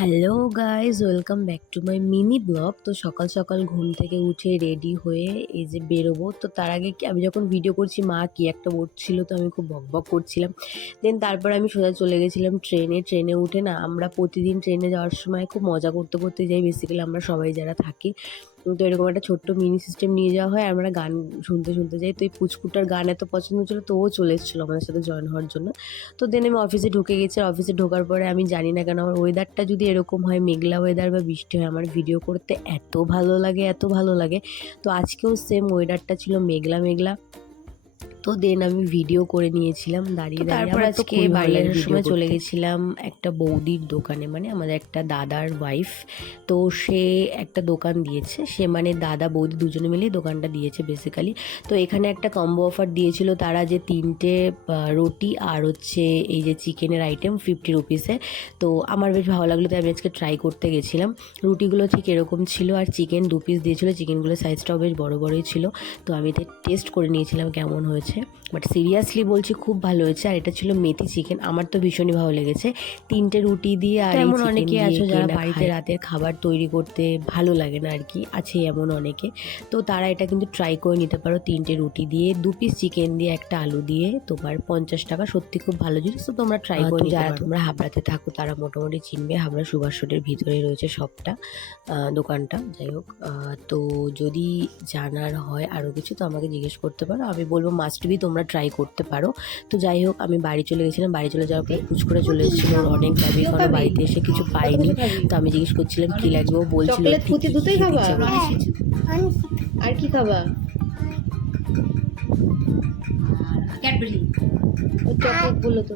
Hello guys, welcome back to my mini blog. তো সকাল সকাল ঘুম থেকে উঠে রেডি হয়ে এই যে বেরোবো। তো তার আগে আমি যখন ভিডিও করছি মা কি একটা বলছিল, তো আমি খুব বকবক করছিলাম। দেন তারপর আমি সোজা চলে গেছিলাম ট্রেনে উঠে না, আমরা প্রতিদিন ট্রেনে যাওয়ার সময় খুব মজা করতে করতে যাই। বেসিক্যালি আমরা সবাই যারা থাকি, তো এরকম একটা ছোট্ট মিনি সিস্টেম নিয়ে যাওয়া হয়, আমরা গান শুনতে শুনতে যাই। তো এই পুচকুটার গান এত পছন্দ ছিল, তো ও চলে এসেছিলো আমাদের সাথে জয়েন হওয়ার জন্য। তো দেন আমি অফিসে ঢুকে গেছি। আর অফিসে ঢোকার পরে আমি জানি না কেন আমার ওয়েদারটা যদি এরকম হয়, মেঘলা ওয়েদার বা বৃষ্টি হয়, আমার ভিডিও করতে এত ভালো লাগে, এত ভালো লাগে। তো আজকেও সেম ওয়েদারটা ছিল মেঘলা মেঘলা। তো দেন আমি ভিডিও করে নিয়েছিলাম দাঁড়িয়ে দাঁড়িয়ে। তারপর আজকে বাড়ি আসার সময় চলে গেছিলাম একটা বৌদির দোকানে, মানে আমাদের একটা দাদার ওয়াইফ। তো সে একটা দোকান দিয়েছে, সে মানে দাদা বৌদি দুজনে মিলেই দোকানটা দিয়েছে বেসিক্যালি। তো এখানে একটা কম্বো অফার দিয়েছিল তারা, যে 3টে রুটি আর হচ্ছে এই যে চিকেনের আইটেম 50 রুপিসে। তো আমার বেশ ভালো লাগলো, তাই আমি আজকে ট্রাই করতে গেছিলাম। রুটিগুলো ঠিক এরকম ছিল, আর চিকেন 2 পিস দিয়েছিলো। চিকেনগুলোর সাইজটাও বেশ বড় বড়ই ছিল। তো আমি টেস্ট করে নিয়েছিলাম কেমন হয়েছে, বাট সিরিয়াসলি বলছি খুব ভালো হয়েছে। আর এটা ছিল মেথি চিকেন, আমার তো ভীষণই ভালো লেগেছে। 3টে রুটি দিয়ে, আর এমন অনেকে আছে যারা বাড়িতে রাতের খাবার তৈরি করতে ভালো লাগে না আর কি, আছে এমন অনেকে। তো তারা এটা কিন্তু ট্রাই করে নিতে পারো। 3টে রুটি দিয়ে, 2 পিস চিকেন দিয়ে, একটা আলু দিয়ে, তোমার 50 টাকা। সত্যি খুব ভালো জিনিস, তো তোমরা ট্রাই করে নিতে পারো। যারা তোমরা হাবড়াতে থাকো তারা মোটামুটি চিনবে, হাবড়া সুভাষ রোডের ভিতরেই রয়েছে শপটা, দোকানটা। যাই হোক, তো যদি জানার হয় আরও কিছু তো আমাকে জিজ্ঞেস করতে পারো। আমি বলবো মাস্ট বি তোমরা ট্রাই করতে পারো। তো যাই হোক, আমি বাড়ি চলে গেছিলাম। বাড়ি চলে যাওয়ার পরে পুচকুড়া চলে এসেছিল, ওর অনেক দাবি, কারণ বাড়িতে এসে কিছু পাইনি। তো আমি জিজ্ঞেস করছিলাম কি লাগবে, ও বলছিল আর কি খাবা? ক্যাডবেরি চকলেট বলো তো।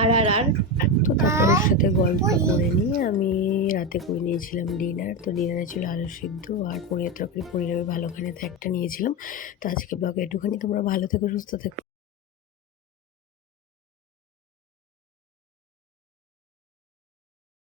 আর আর আর তো তারপর ওর সাথে গল্প করে নিয়ে আমি রাতে করে নিয়েছিলাম ডিনার। তো ডিনারে ছিল আলু সিদ্ধ আর পনিরের তরকারি। পনির আমি ভালোখানে একটা নিয়েছিলাম। তো আজকে ব্লগে একটুখানি, তোমরা ভালো থেকো, সুস্থ থেকো।